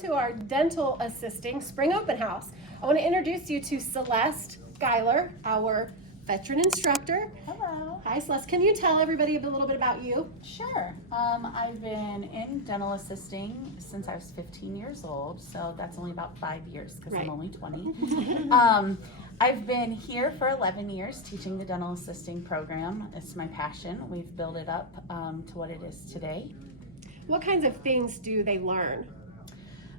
to our dental assisting spring open house. I want to introduce you to Celeste Skyler, our veteran instructor. Hello. Hi Celeste, can you tell everybody a little bit about you? Sure. I've been in dental assisting since I was 15 years old, so that's only about 5 years because Right. I'm only 20. I've been here for 11 years teaching the dental assisting program. It's my passion. We've built it up to what it is today. What kinds of things do they learn?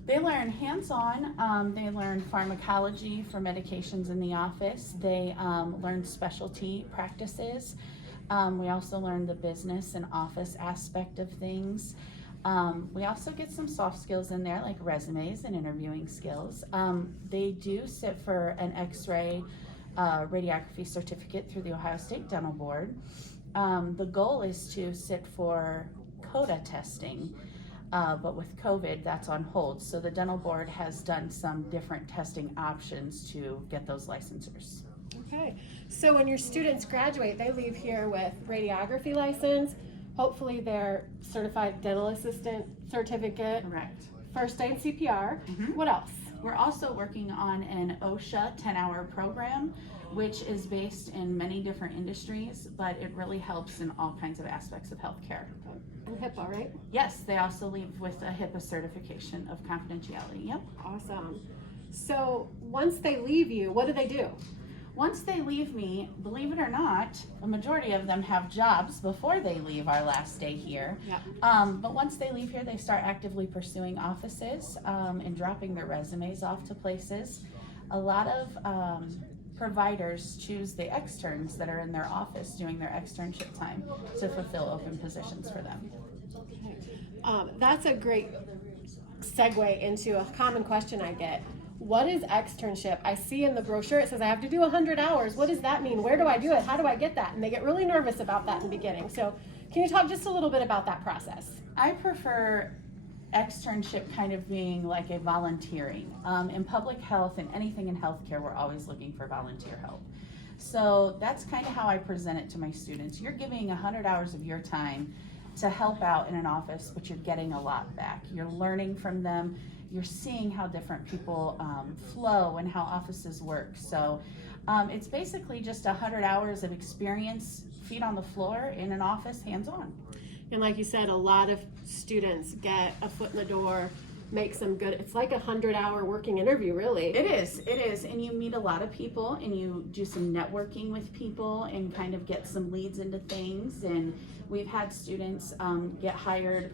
They learn hands-on, they learn pharmacology for medications in the office, they learn specialty practices, we also learn the business and office aspect of things. We also get some soft skills in there like resumes and interviewing skills. They do sit for an X-ray radiography certificate through the Ohio State Dental Board. The goal is to sit for CODA testing. But with COVID, that's on hold. So the dental board has done some different testing options to get those licensures. Okay, so when your students graduate, they leave here with radiography license, hopefully their certified dental assistant certificate, Correct. first aid CPR. What else? We're also working on an OSHA 10-hour program, which is based in many different industries, but it really helps in all kinds of aspects of healthcare. And HIPAA, right? Yes, they also leave with a HIPAA certification of confidentiality. Yep. Awesome. So once they leave you, what do they do? Once they leave me, believe it or not, a majority of them have jobs before they leave our last day here. Yeah. But once they leave here, they start actively pursuing offices and dropping their resumes off to places. A lot of providers choose the externs that are in their office doing their externship time to fulfill open positions for them. That's a great segue into a common question I get. What is externship? I see in the brochure it says I have to do 100 hours. What does that mean? Where do I do it? How do I get that? And they get really nervous about that in the beginning. So can you talk just a little bit about that process? I prefer externship kind of being like a volunteering. In public health and anything in healthcare, we're always looking for volunteer help. So that's kind of how I present it to my students. You're giving 100 hours of your time to help out in an office, but you're getting a lot back. You're learning from them. You're seeing how different people flow and how offices work. So it's basically just 100 hours of experience, feet on the floor in an office, hands-on. And like you said, a lot of students get a foot in the door, makes them good. It's like 100-hour working interview, really. It is. And you meet a lot of people and you do some networking with people and kind of get some leads into things. And we've had students get hired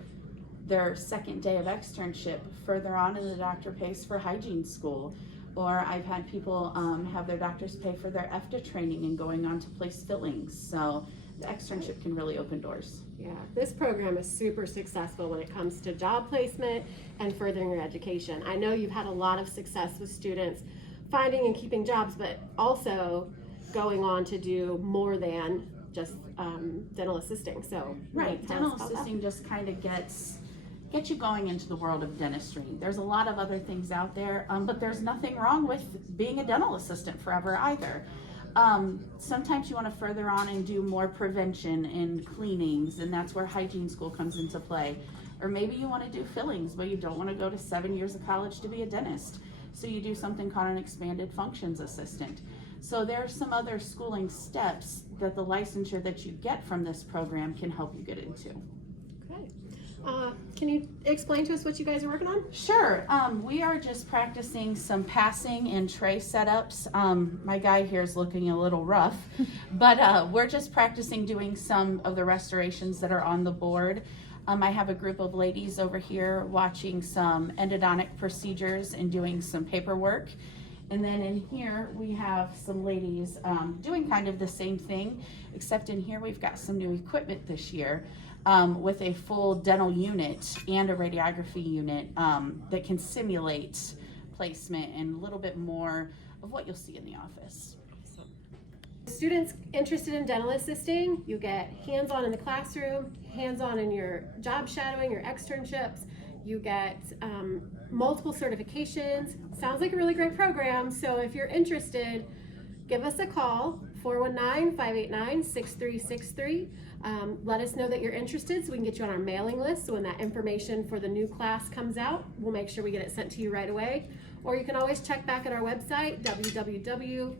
their second day of externship further on, and the doctor pays for hygiene school. Or I've had people have their doctors pay for their EFTA training and going on to place fillings. So the externship can really open doors. Yeah, this program is super successful when it comes to job placement and furthering your education. I know you've had a lot of success with students finding and keeping jobs, but also going on to do more than just dental assisting. So right, dental assisting just kind of gets you going into the world of dentistry. There's a lot of other things out there, but there's nothing wrong with being a dental assistant forever either. Sometimes you want to further on and do more prevention and cleanings, and that's where hygiene school comes into play. Or maybe you want to do fillings, but you don't want to go to 7 years of college to be a dentist. So you do something called an expanded functions assistant. So there are some other schooling steps that the licensure that you get from this program can help you get into. Okay. Can you explain to us what you guys are working on? Sure. We are just practicing some passing and tray setups. My guy here is looking a little rough, but we're just practicing doing some of the restorations that are on the board. I have a group of ladies over here watching some endodontic procedures and doing some paperwork. And then in here we have some ladies doing kind of the same thing, except in here we've got some new equipment this year. With a full dental unit and a radiography unit that can simulate placement and a little bit more of what you'll see in the office. Students interested in dental assisting, you get hands-on in the classroom, hands-on in your job shadowing, your externships. You get multiple certifications. Sounds like a really great program. So if you're interested, give us a call, 419-589-6363. Let us know that you're interested so we can get you on our mailing list. So when that information for the new class comes out, we'll make sure we get it sent to you right away. Or you can always check back at our website, www.mlsd.net.